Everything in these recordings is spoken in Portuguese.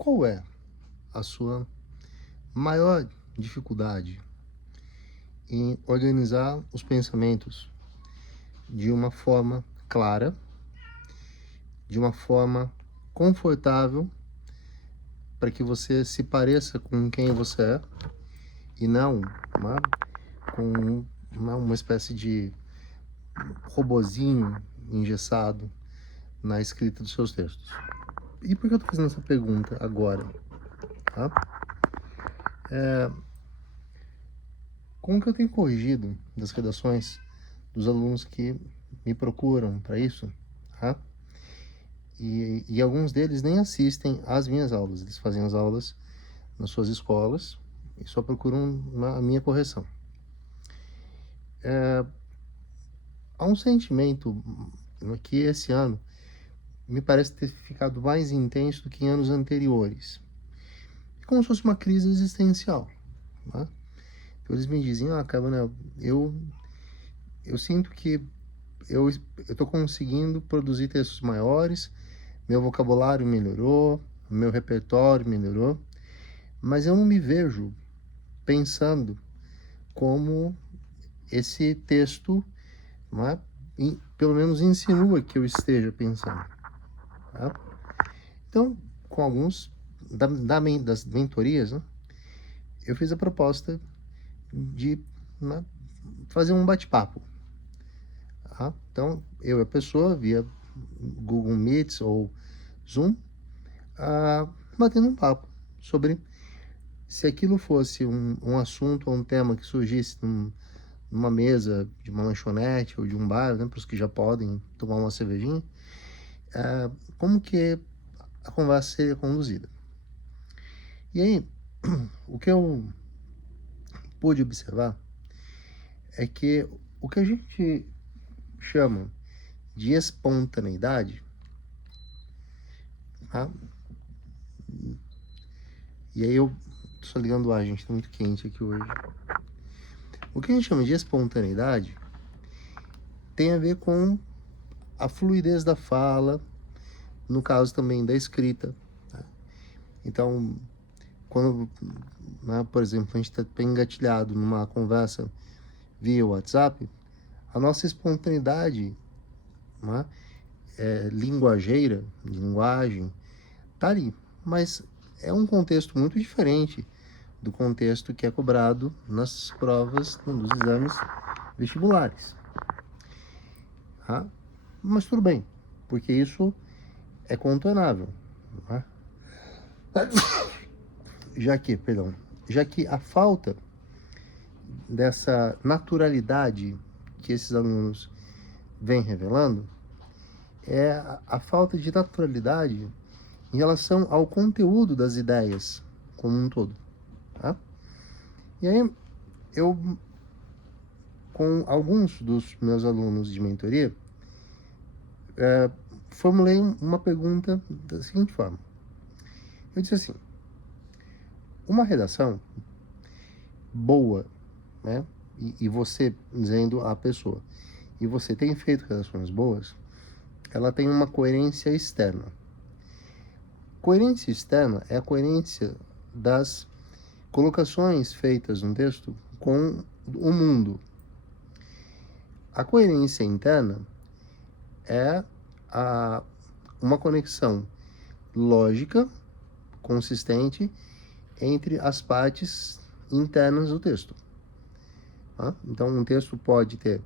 Qual é a sua maior dificuldade em organizar os pensamentos de uma forma clara, de uma forma confortável, para que você se pareça com quem você é e não com uma espécie de robozinho engessado na escrita dos seus textos? E por que eu estou fazendo essa pergunta agora? Tá? Como que eu tenho corrigido das redações dos alunos que me procuram para isso, tá? E alguns deles nem assistem às minhas aulas, eles fazem as aulas nas suas escolas e só procuram a minha correção. Há um sentimento que esse ano me parece ter ficado mais intenso do que em anos anteriores. É como se fosse uma crise existencial, né? Então eles me dizem, Cabanel, eu sinto que eu estou conseguindo produzir textos maiores, meu vocabulário melhorou, meu repertório melhorou, mas eu não me vejo pensando como esse texto, pelo menos insinua que eu esteja pensando. Tá? Então, com alguns das mentorias, né, eu fiz a proposta de fazer um bate-papo. Tá? Então, eu e a pessoa, via Google Meets ou Zoom, batendo um papo sobre se aquilo fosse um assunto ou um tema que surgisse numa mesa de uma lanchonete ou de um bar, né, para os que já podem tomar uma cervejinha, como que a conversa seria conduzida. E aí, o que eu pude observar é que o que a gente chama de espontaneidade, tá? E aí eu tô ligando o ar, gente, tá muito quente aqui hoje. O que a gente chama de espontaneidade tem a ver com a fluidez da fala, no caso também da escrita. Tá? Então, quando, por exemplo, a gente está engatilhado numa conversa via WhatsApp, a nossa espontaneidade linguageira, de linguagem, tá ali. Mas é um contexto muito diferente do contexto que é cobrado nas provas, nos exames vestibulares. Tá? Mas tudo bem, porque isso é contornável. Tá? Já que a falta dessa naturalidade que esses alunos vêm revelando é a falta de naturalidade em relação ao conteúdo das ideias como um todo. Tá? E aí, eu, com alguns dos meus alunos de mentoria, formulei uma pergunta da seguinte forma. Eu disse assim, uma redação boa, né? E você dizendo à pessoa, e você tem feito redações boas, ela tem uma coerência externa. Coerência externa é a coerência das colocações feitas no texto com o mundo. A coerência interna é uma conexão lógica, consistente, entre as partes internas do texto. Tá? Então, um texto pode ter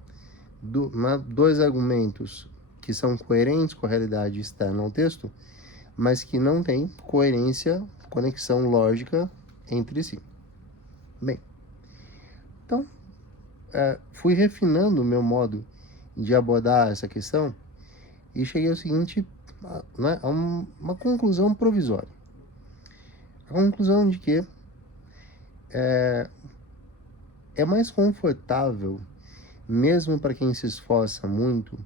dois argumentos que são coerentes com a realidade externa ao texto, mas que não tem coerência, conexão lógica entre si. Bem, então, fui refinando o meu modo de abordar essa questão e cheguei ao seguinte, a uma conclusão provisória. A conclusão de que é mais confortável, mesmo para quem se esforça muito,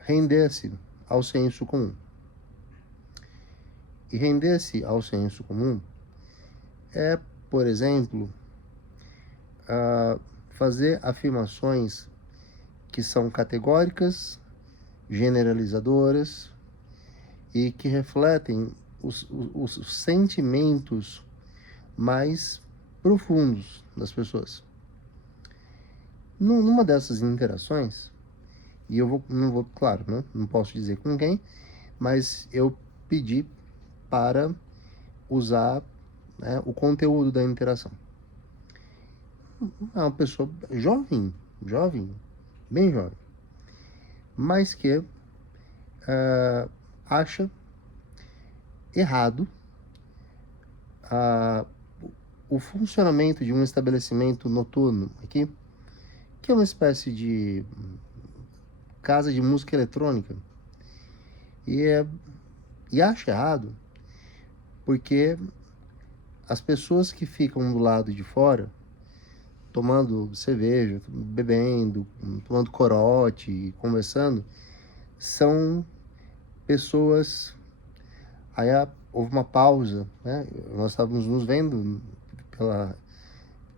render-se ao senso comum. E render-se ao senso comum é, por exemplo, fazer afirmações que são categóricas, generalizadoras e que refletem os sentimentos mais profundos das pessoas. Numa dessas interações, e não vou, claro, né? Não posso dizer com quem, mas eu pedi para usar, né, o conteúdo da interação. É uma pessoa jovem, bem jovem, mas que acha errado o funcionamento de um estabelecimento noturno aqui, que é uma espécie de casa de música eletrônica, e acha errado porque as pessoas que ficam do lado de fora, tomando cerveja, bebendo, tomando corote, conversando, são pessoas. Aí houve uma pausa, né? Nós estávamos nos vendo pela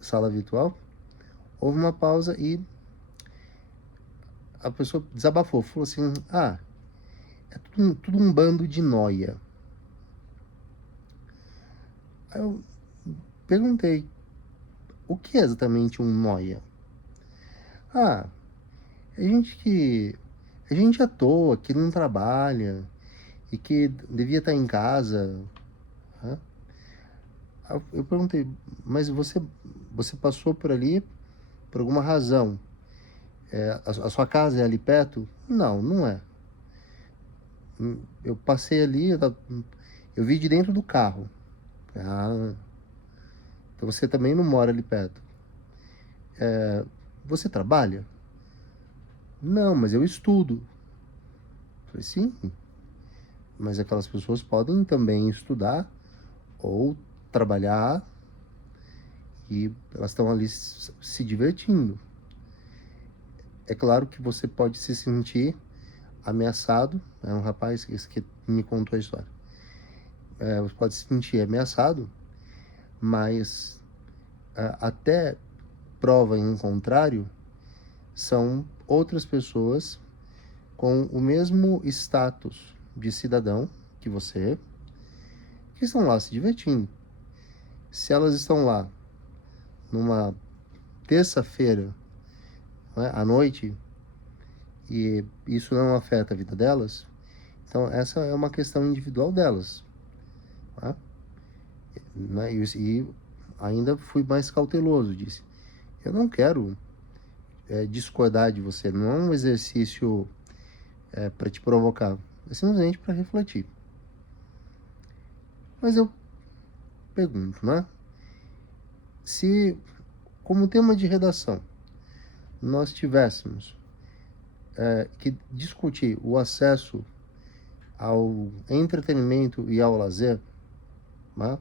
sala virtual, houve uma pausa e a pessoa desabafou, falou assim: é tudo um bando de noia. Aí eu perguntei: o que é exatamente um noia? A gente à toa, que não trabalha e que devia estar em casa. Né? Eu perguntei: mas você passou por ali por alguma razão? A sua casa é ali perto? Não, não é. Eu passei ali, eu vi de dentro do carro. Então você também não mora ali perto. Você trabalha? Não, mas eu estudo. Falei: sim, mas aquelas pessoas podem também estudar ou trabalhar e elas estão ali se divertindo. É claro que você pode se sentir ameaçado. É um rapaz que me contou a história. Você pode se sentir ameaçado, mas até prova em contrário, são outras pessoas com o mesmo status de cidadão que você, que estão lá se divertindo. Se elas estão lá numa terça-feira, né, à noite, e isso não afeta a vida delas, então essa é uma questão individual delas. Tá? E ainda fui mais cauteloso, disse: eu não quero discordar de você, não é um exercício para te provocar, é simplesmente para refletir. Mas eu pergunto, né? Se, como tema de redação, nós tivéssemos que discutir o acesso ao entretenimento e ao lazer, né,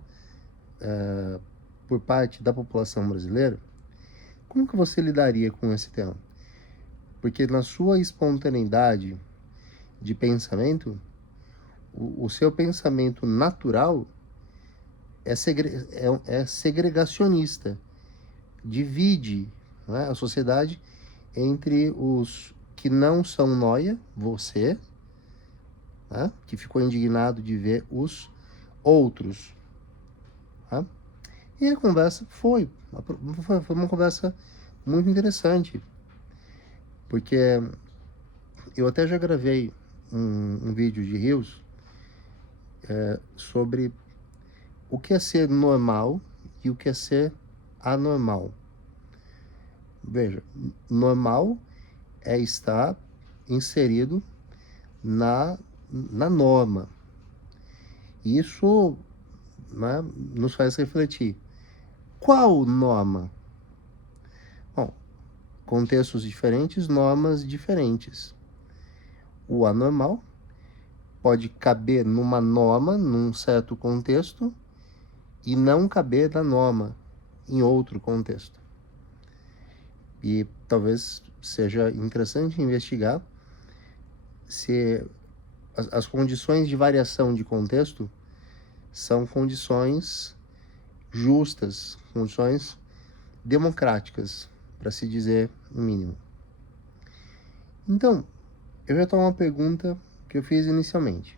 por parte da população brasileira, como que você lidaria com esse tema? Porque na sua espontaneidade de pensamento, o seu pensamento natural é segregacionista, divide, né, a sociedade entre os que não são noia, você, né, que ficou indignado de ver os outros. Tá? E a conversa foi uma conversa muito interessante, porque eu até já gravei um vídeo de Reels sobre o que é ser normal e o que é ser anormal. Veja, normal é estar inserido na norma. Isso, né, nos faz refletir. Qual norma? Bom, contextos diferentes, normas diferentes. O anormal pode caber numa norma, num certo contexto, e não caber na norma em outro contexto. E talvez seja interessante investigar se as condições de variação de contexto são condições justas, condições democráticas, para se dizer o mínimo. Então, eu retomo uma pergunta que eu fiz inicialmente.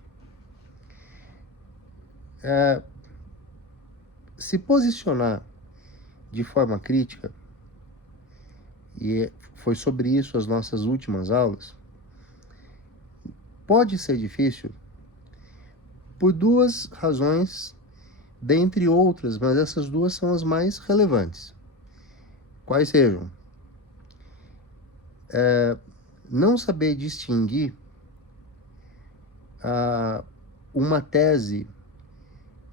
Se posicionar de forma crítica, e foi sobre isso as nossas últimas aulas, pode ser difícil por duas razões, dentre outras, mas essas duas são as mais relevantes. Quais sejam? Não saber distinguir uma tese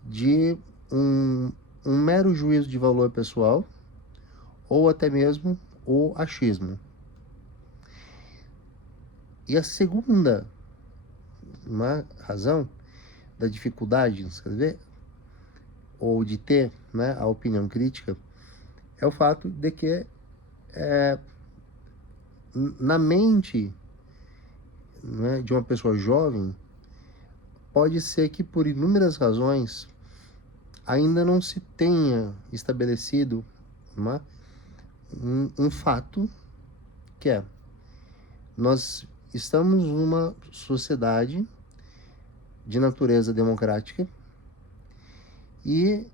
de um mero juízo de valor pessoal ou até mesmo o achismo. E a segunda razão da dificuldade de escrever ou de ter, né, a opinião crítica é o fato de que na mente, né, de uma pessoa jovem, pode ser que por inúmeras razões ainda não se tenha estabelecido um fato, que é: nós estamos numa sociedade de natureza democrática e,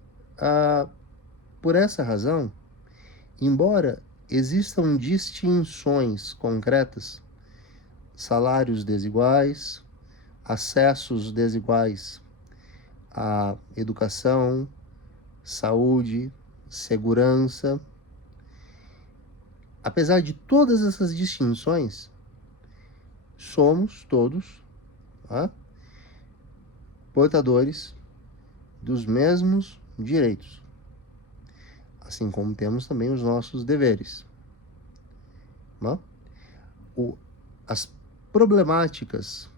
por essa razão, embora existam distinções concretas, salários desiguais, acessos desiguais à educação, saúde, segurança, apesar de todas essas distinções, somos todos portadores dos mesmos direitos, assim como temos também os nossos deveres. As problemáticas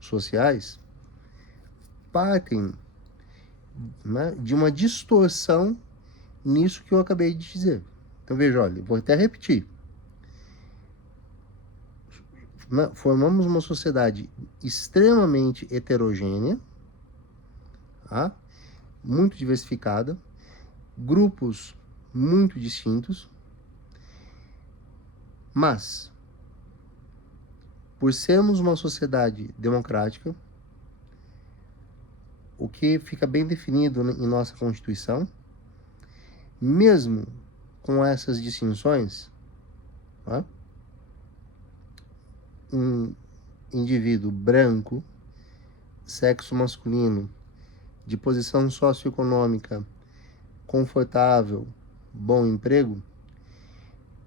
sociais partem, né, de uma distorção nisso que eu acabei de dizer. Então veja, olha, vou até repetir. Formamos uma sociedade extremamente heterogênea, muito diversificada, grupos muito distintos, mas, por sermos uma sociedade democrática, o que fica bem definido em nossa Constituição, mesmo com essas distinções, um indivíduo branco, sexo masculino, de posição socioeconômica confortável, bom emprego,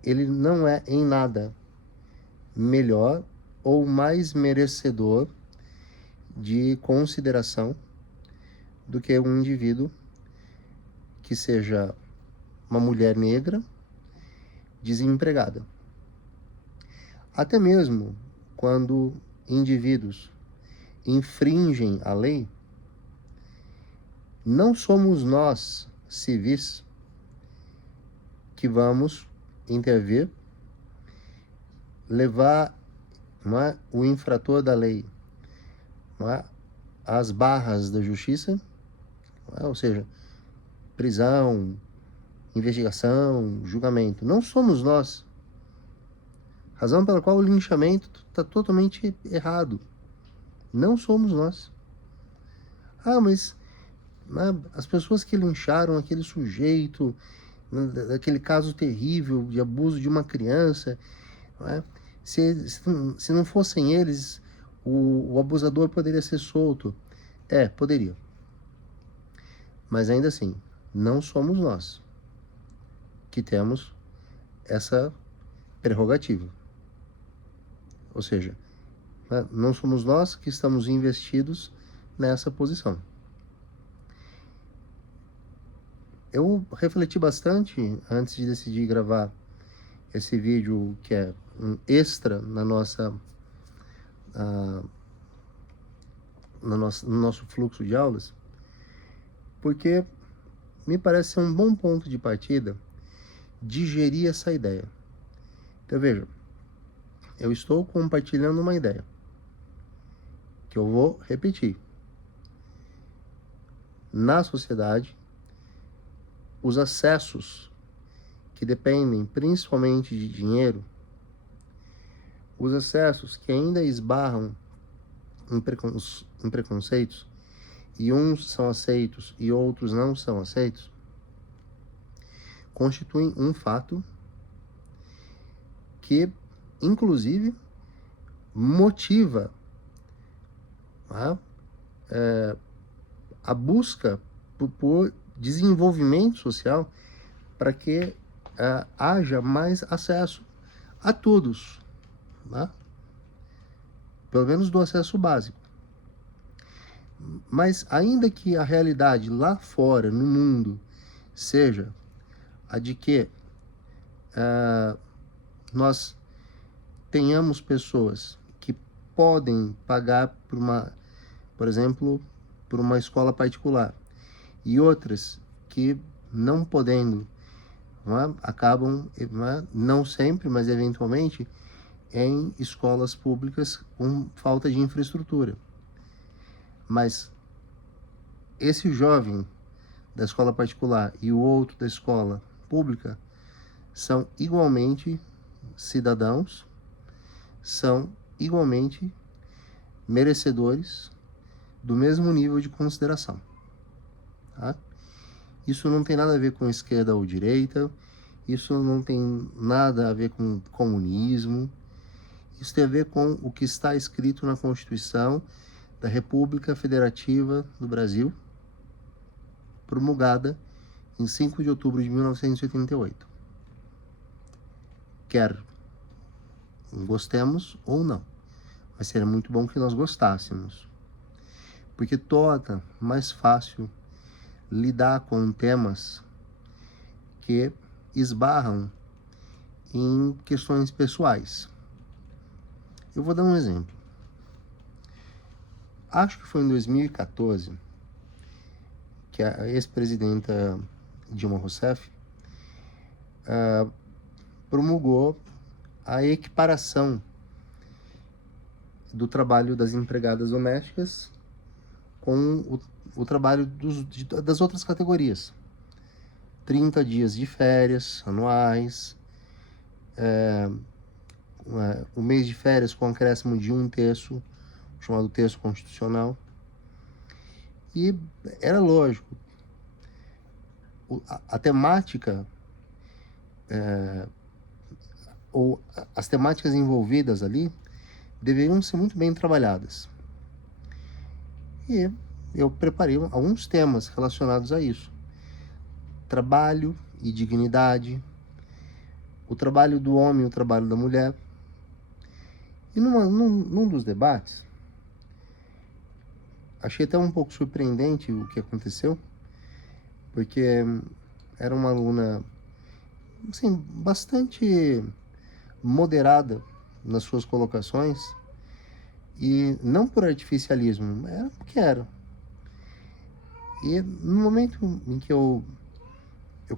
ele não é em nada melhor ou mais merecedor de consideração do que um indivíduo que seja uma mulher negra, desempregada. Até mesmo quando indivíduos infringem a lei, não somos nós, civis, que vamos intervir, levar o infrator da lei às barras da justiça, ou seja, prisão, investigação, julgamento. Não somos nós. Razão pela qual o linchamento está totalmente errado. Não somos nós. Mas as pessoas que lincharam aquele sujeito, aquele caso terrível de abuso de uma criança, se não fossem eles, o abusador poderia ser solto. Poderia. Mas ainda assim, não somos nós que temos essa prerrogativa. Ou seja, não somos nós que estamos investidos nessa posição. Eu refleti bastante antes de decidir gravar esse vídeo, que é um extra no nosso fluxo de aulas, porque me parece ser um bom ponto de partida digerir essa ideia. Então veja, eu estou compartilhando uma ideia que eu vou repetir. Na sociedade, os acessos que dependem principalmente de dinheiro, os acessos que ainda esbarram em preconceitos, e uns são aceitos e outros não são aceitos, constituem um fato que, inclusive, motiva, tá, a busca por desenvolvimento social para que haja mais acesso a todos, tá? Pelo menos do acesso básico. Mas ainda que a realidade lá fora, no mundo, seja a de que nós tenhamos pessoas que podem pagar por exemplo, por uma escola particular, e outras que, não podendo, acabam, não sempre, mas eventualmente, em escolas públicas com falta de infraestrutura. Mas esse jovem da escola particular e o outro da escola pública são igualmente cidadãos, são igualmente merecedores do mesmo nível de consideração. Tá? Isso não tem nada a ver com esquerda ou direita, isso não tem nada a ver com comunismo, isso tem a ver com o que está escrito na Constituição da República Federativa do Brasil, promulgada em 5 de outubro de 1988. Quer gostemos ou não, mas seria muito bom que nós gostássemos, porque torna mais fácil lidar com temas que esbarram em questões pessoais. Eu vou dar um exemplo. Acho que foi em 2014 que a ex-presidenta Dilma Rousseff promulgou a equiparação do trabalho das empregadas domésticas com o trabalho das outras categorias. 30 dias de férias anuais, o mês de férias com acréscimo de 1/3, chamado terço constitucional. E era lógico, a temática, ou as temáticas envolvidas ali deveriam ser muito bem trabalhadas. E eu preparei alguns temas relacionados a isso. Trabalho e dignidade, o trabalho do homem e o trabalho da mulher. E num dos debates, achei até um pouco surpreendente o que aconteceu, porque era uma aluna, assim, bastante moderada nas suas colocações, e não por artificialismo, era porque era. E no momento em que eu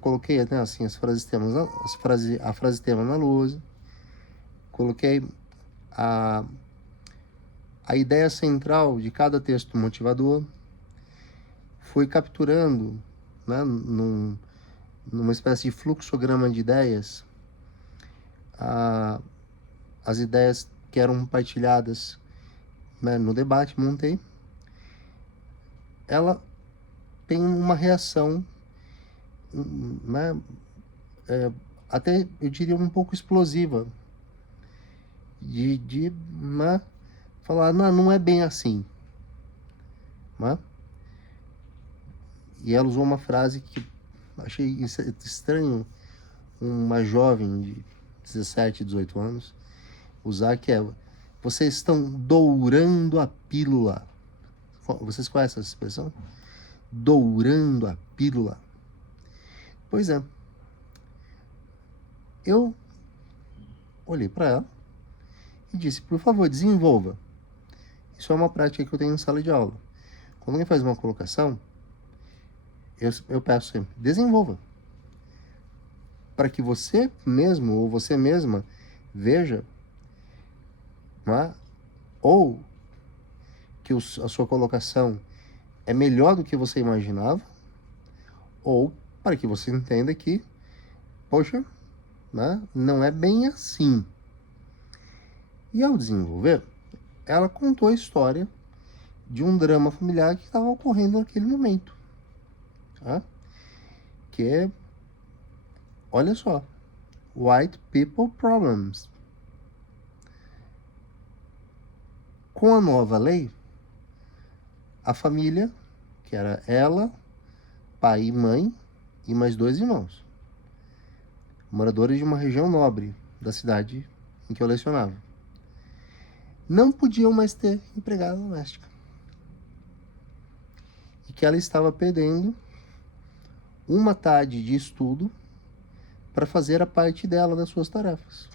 coloquei até assim a frase tema na lousa, coloquei a ideia central de cada texto motivador, fui capturando, né, numa espécie de fluxograma de ideias, as ideias que eram partilhadas, né, no debate, montei. Ela tem uma reação, né, até eu diria um pouco explosiva, de né, falar, não é bem assim. Né? E ela usou uma frase que achei estranho uma jovem de 17, 18 anos usar, que é: vocês estão dourando a pílula. Vocês conhecem essa expressão? Dourando a pílula. Pois é. Eu olhei para ela e disse: por favor, desenvolva. Isso é uma prática que eu tenho em sala de aula. Quando alguém faz uma colocação, eu peço sempre: desenvolva. Para que você mesmo ou você mesma veja, né, ou que a sua colocação é melhor do que você imaginava, ou para que você entenda que, poxa, né, não é bem assim. E ao desenvolver, ela contou a história de um drama familiar que estava ocorrendo naquele momento, tá? Que é, olha só, white people problems. Com a nova lei, a família, que era ela, pai e mãe, e mais 2 irmãos, moradores de uma região nobre da cidade em que eu lecionava, não podiam mais ter empregada doméstica. E que ela estava perdendo uma tarde de estudo para fazer a parte dela das suas tarefas.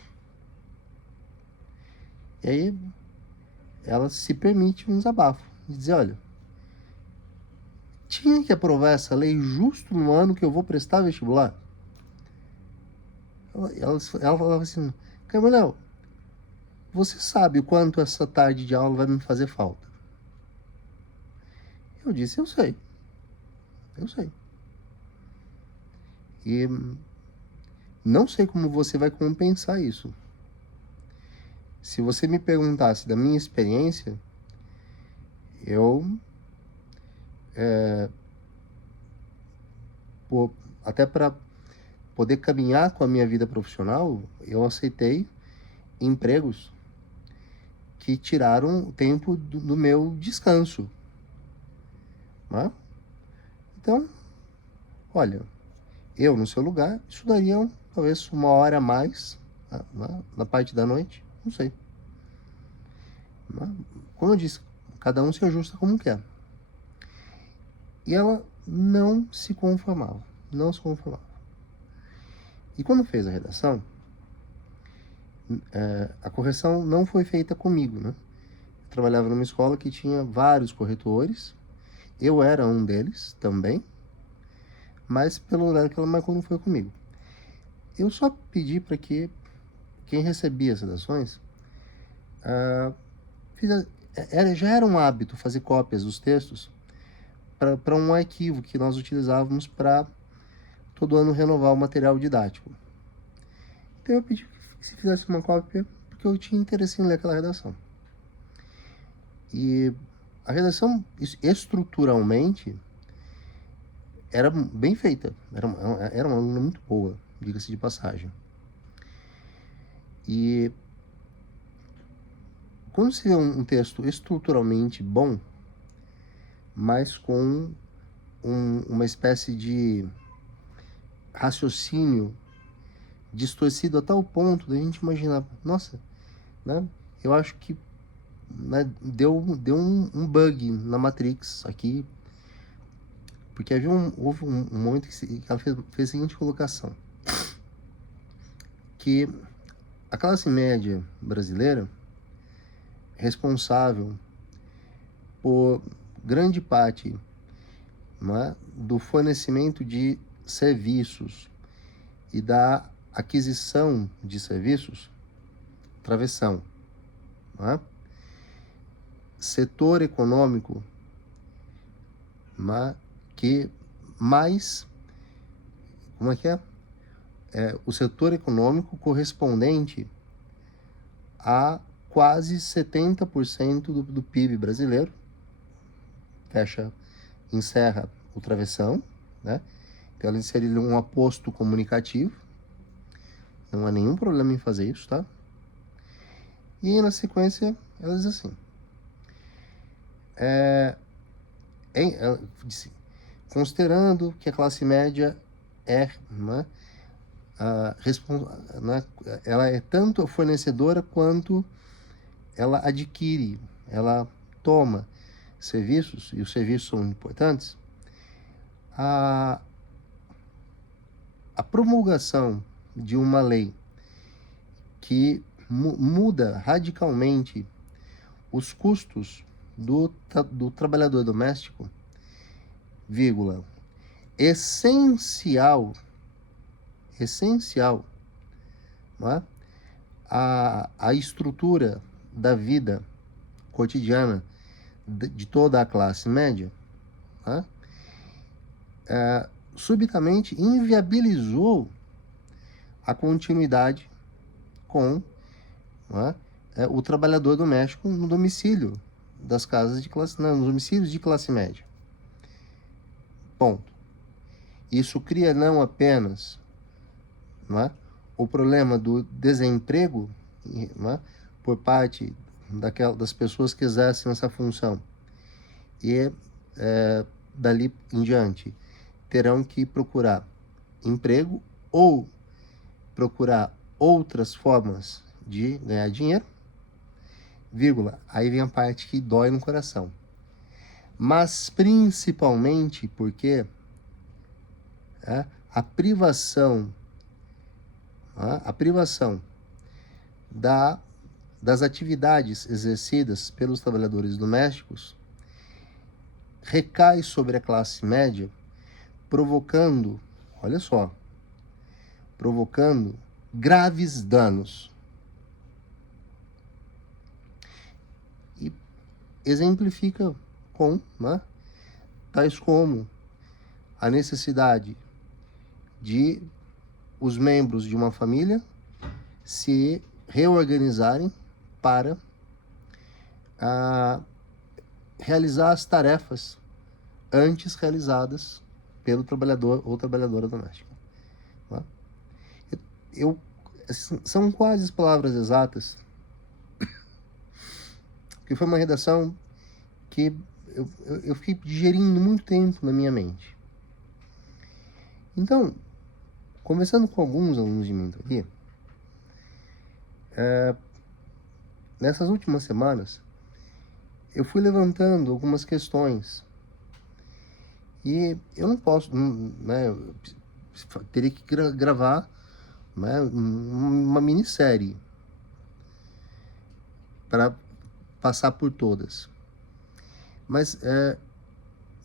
E aí ela se permite um desabafo de dizer, olha, tinha que aprovar essa lei justo no ano que eu vou prestar vestibular? Ela falava assim, Camaléu, você sabe o quanto essa tarde de aula vai me fazer falta? Eu disse, eu sei. E não sei como você vai compensar isso. Se você me perguntasse da minha experiência, eu até para poder caminhar com a minha vida profissional, eu aceitei empregos que tiraram o tempo do meu descanso, né? Então, olha, eu no seu lugar estudaria talvez 1 hora a mais, né, na parte da noite, não sei. Né? Como eu disse, cada um se ajusta como quer. E ela não se conformava. E quando fez a redação, a correção não foi feita comigo, né? Eu trabalhava numa escola que tinha vários corretores, eu era um deles também, mas pelo lugar que ela marcou não foi comigo. Eu só pedi para que quem recebia as redações já era um hábito fazer cópias dos textos para um arquivo que nós utilizávamos para todo ano renovar o material didático. Então eu pedi que se fizesse uma cópia porque eu tinha interesse em ler aquela redação. E a redação, estruturalmente, era bem feita. Era uma aluna muito boa, diga-se de passagem. E quando se vê um texto estruturalmente bom, mas com uma espécie de raciocínio distorcido a tal ponto da gente imaginar, nossa, né? Eu acho que, né, deu um bug na Matrix aqui, porque houve um momento que ela fez a seguinte colocação, que a classe média brasileira, responsável por grande parte, né, do fornecimento de serviços e da aquisição de serviços, travessão, né? Setor econômico, né, que mais, como é que é? O setor econômico correspondente a quase 70% do PIB brasileiro, encerra o travessão, né? Então ela inseriu um aposto comunicativo, não há nenhum problema em fazer isso, tá? E aí, na sequência, ela diz assim, ela disse, considerando que a classe média né, ela é tanto fornecedora quanto ela adquire, ela toma serviços, e os serviços são importantes, a promulgação de uma lei que muda radicalmente os custos do trabalhador doméstico, vírgula, essencial, não é? A estrutura da vida cotidiana de toda a classe média, né? Subitamente inviabilizou a continuidade com, né, o trabalhador doméstico no domicílio das casas de classe, não, nos domicílios de classe média. Ponto. Isso cria não apenas, não é, o problema do desemprego, não é, por parte das pessoas que exercem essa função, e dali em diante terão que procurar emprego ou procurar outras formas de ganhar dinheiro, vírgula, aí vem a parte que dói no coração. Mas principalmente porque a privação das atividades exercidas pelos trabalhadores domésticos recai sobre a classe média, provocando, olha só, provocando graves danos. E exemplifica com, tais como a necessidade de os membros de uma família se reorganizarem para realizar as tarefas antes realizadas pelo trabalhador ou trabalhadora doméstica. São quase as palavras exatas, que foi uma redação que eu fiquei digerindo muito tempo na minha mente. Então, conversando com alguns alunos de mentoria, nessas últimas semanas, eu fui levantando algumas questões. E eu não posso, eu teria que gravar, uma minissérie para passar por todas. Mas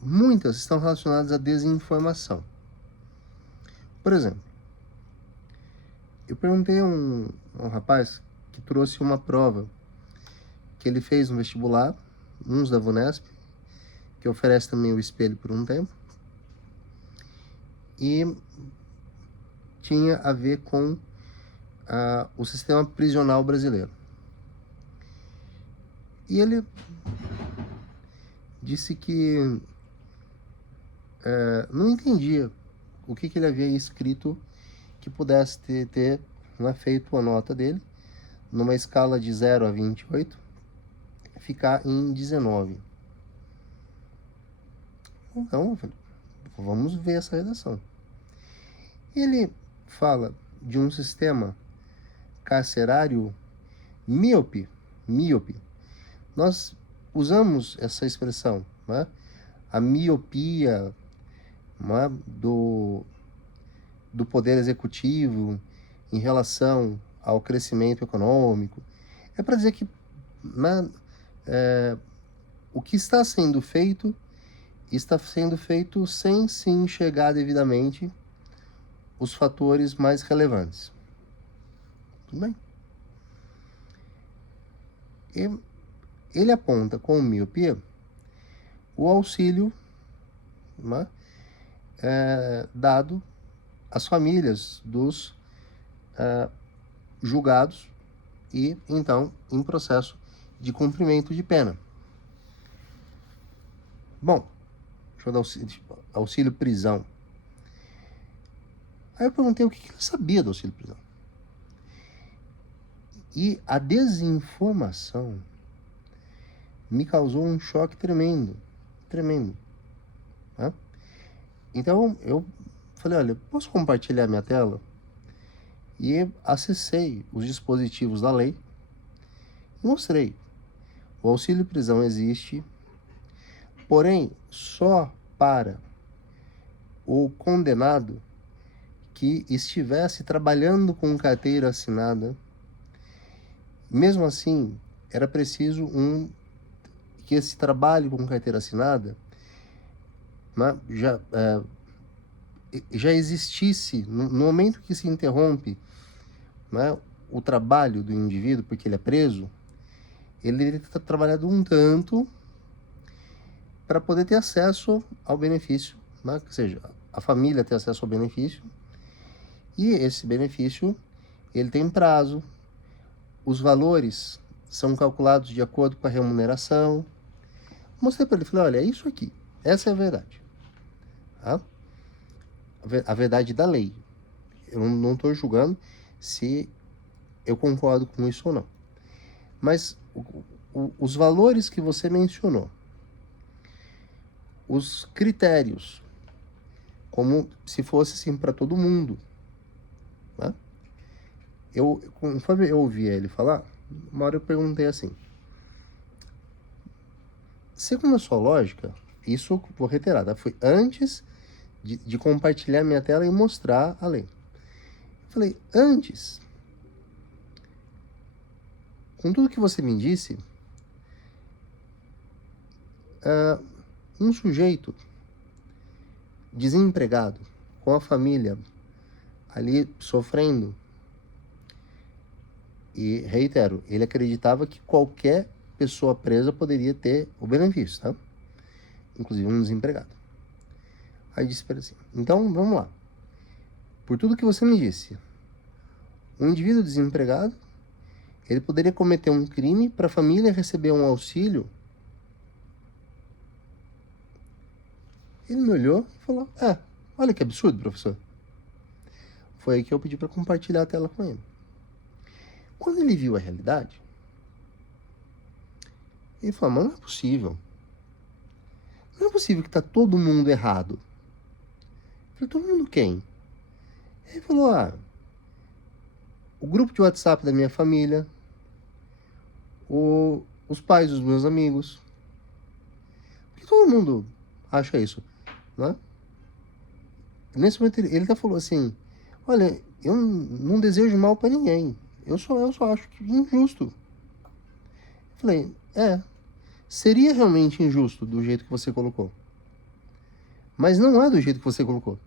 muitas estão relacionadas à desinformação. Por exemplo, eu perguntei a um rapaz que trouxe uma prova que ele fez no vestibular, uns da VUNESP, que oferece também o espelho por um tempo, e tinha a ver com o sistema prisional brasileiro. E ele disse que não entendia o que ele havia escrito que pudesse ter feito a nota dele, numa escala de 0 a 28, ficar em 19. Então, vamos ver essa redação. Ele fala de um sistema carcerário míope. Nós usamos essa expressão, a miopia do poder executivo em relação ao crescimento econômico. É para dizer que o que está sendo feito sem se enxergar devidamente os fatores mais relevantes. Tudo bem? E ele aponta com miopia o auxílio dado às famílias dos julgados e, então, em processo de cumprimento de pena. Bom, deixa eu dar auxílio prisão. Aí eu perguntei o que ele sabia do auxílio prisão. E a desinformação me causou um choque tremendo. Então eu falei, olha, posso compartilhar minha tela? E acessei os dispositivos da lei e mostrei. O auxílio prisão existe, porém só para o condenado que estivesse trabalhando com carteira assinada. Mesmo assim, era preciso que esse trabalho com carteira assinada já existisse. No momento que se interrompe o trabalho do indivíduo, porque ele é preso, ele deveria ter trabalhado um tanto para poder ter acesso ao benefício, ou seja, a família ter acesso ao benefício, e esse benefício ele tem prazo, os valores são calculados de acordo com a remuneração, Mostrei para ele, falei, olha, é isso aqui. Essa é a verdade. Tá? A verdade da lei. Eu não estou julgando se eu concordo com isso ou não. Mas os valores que você mencionou, os critérios, como se fosse assim para todo mundo. Né? Conforme eu ouvi ele falar, uma hora eu perguntei assim, segundo a sua lógica, isso vou reiterar, tá? Foi antes de compartilhar minha tela e mostrar a lei. Eu falei, antes, com tudo que você me disse, um sujeito desempregado, com a família ali sofrendo, e reitero, ele acreditava que qualquer pessoa presa poderia ter o benefício, tá? Inclusive um desempregado. Aí disse para ele assim, então vamos lá. Por tudo que você me disse, um indivíduo desempregado, ele poderia cometer um crime para a família receber um auxílio. Ele me olhou e falou, olha que absurdo, professor. Foi aí que eu pedi para compartilhar a tela com ele. Quando ele viu a realidade, ele falou, mas não é possível. Não é possível que tá todo mundo errado. Eu falei, todo mundo quem? Ele falou, o grupo de WhatsApp da minha família, os pais dos meus amigos. Porque todo mundo acha isso, né? Nesse momento ele até falou assim, olha, eu não desejo mal para ninguém. Eu só acho que injusto. Eu falei, seria realmente injusto do jeito que você colocou. Mas não é do jeito que você colocou.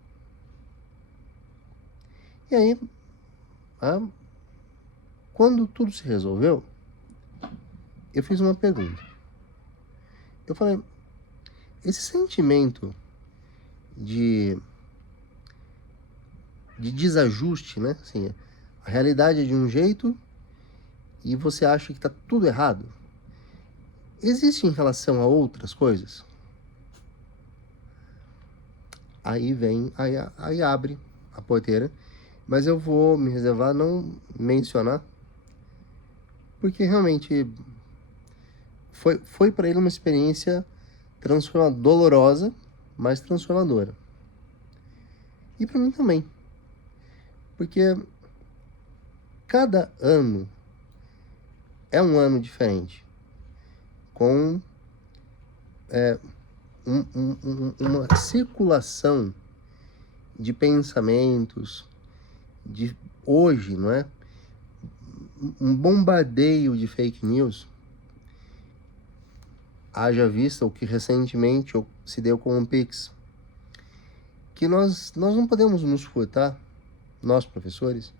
E aí, quando tudo se resolveu, eu fiz uma pergunta. Eu falei, esse sentimento de desajuste, né? Assim, a realidade é de um jeito e você acha que está tudo errado. Existe em relação a outras coisas? Aí aí abre a porteira, mas eu vou me reservar a não mencionar, porque realmente foi para ele uma experiência dolorosa, mas transformadora. E para mim também. Porque cada ano é um ano diferente, com uma circulação de pensamentos, de hoje, não é? Um bombardeio de fake news. Haja vista o que recentemente se deu com o Pix, que nós não podemos nos furtar, nós professores,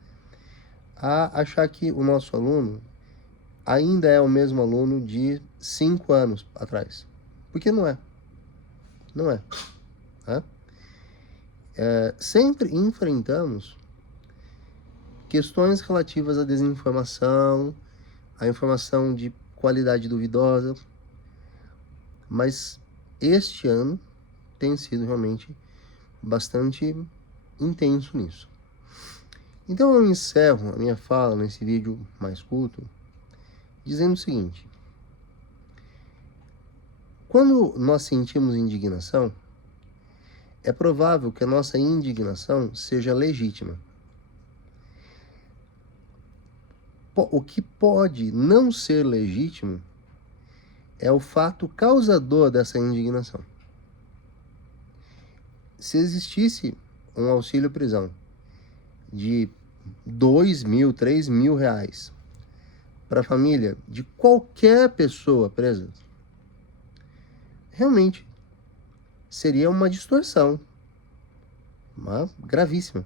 a achar que o nosso aluno ainda é o mesmo aluno de 5 anos atrás. Porque não é. Não é. Sempre enfrentamos questões relativas à desinformação, à informação de qualidade duvidosa, mas este ano tem sido realmente bastante intenso nisso. Então eu encerro a minha fala nesse vídeo mais curto dizendo o seguinte: quando nós sentimos indignação, é provável que a nossa indignação seja legítima. O que pode não ser legítimo é o fato causador dessa indignação. Se existisse um auxílio prisão de 2.000, 3.000 reais para a família de qualquer pessoa presa, realmente seria uma distorção, gravíssima.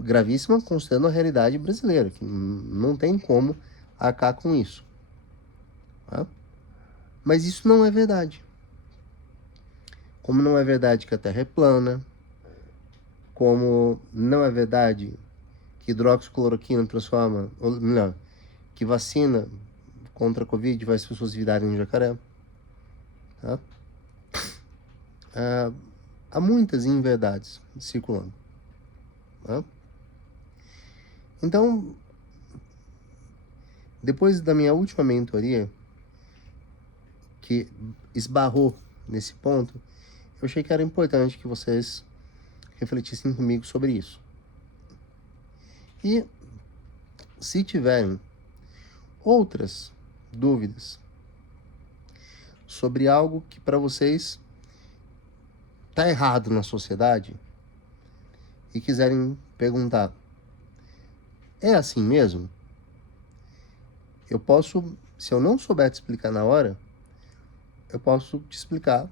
Gravíssima considerando a realidade brasileira, que não tem como arcar com isso. Mas isso não é verdade. Como não é verdade que a Terra é plana, como não é verdade que hidroxicloroquina que vacina contra a Covid vai as pessoas virarem um jacaré. Tá? Há muitas inverdades circulando. Tá? Então, depois da minha última mentoria, que esbarrou nesse ponto, eu achei que era importante que vocês refletissem comigo sobre isso. E se tiverem outras dúvidas sobre algo que para vocês está errado na sociedade e quiserem perguntar, é assim mesmo? Eu posso, se eu não souber te explicar na hora, eu posso te explicar,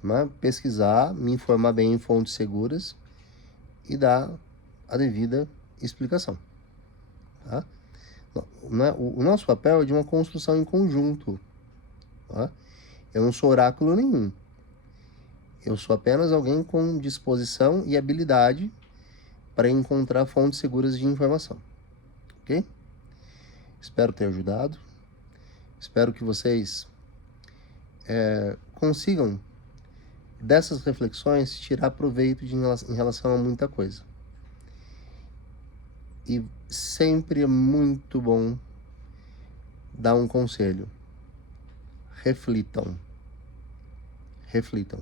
né? Pesquisar, me informar bem em fontes seguras e dar a devida explicação. Tá? O nosso papel é de uma construção em conjunto. Tá? Eu não sou oráculo nenhum. Eu sou apenas alguém com disposição e habilidade para encontrar fontes seguras de informação. Ok? Espero ter ajudado. Espero que vocês consigam, dessas reflexões, tirar proveito em relação a muita coisa. E sempre é muito bom dar um conselho. Reflitam. Reflitam.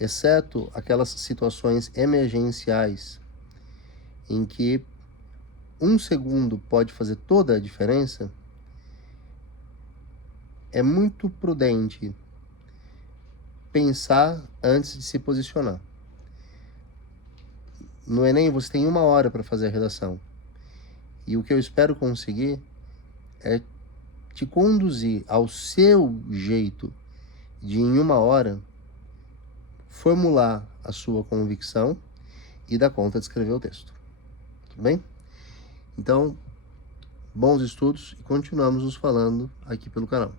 Exceto aquelas situações emergenciais em que 1 segundo pode fazer toda a diferença, é muito prudente pensar antes de se posicionar. No Enem você tem 1 hora para fazer a redação. E o que eu espero conseguir é te conduzir ao seu jeito de, em 1 hora, formular a sua convicção e dar conta de escrever o texto. Tudo bem? Então, bons estudos e continuamos nos falando aqui pelo canal.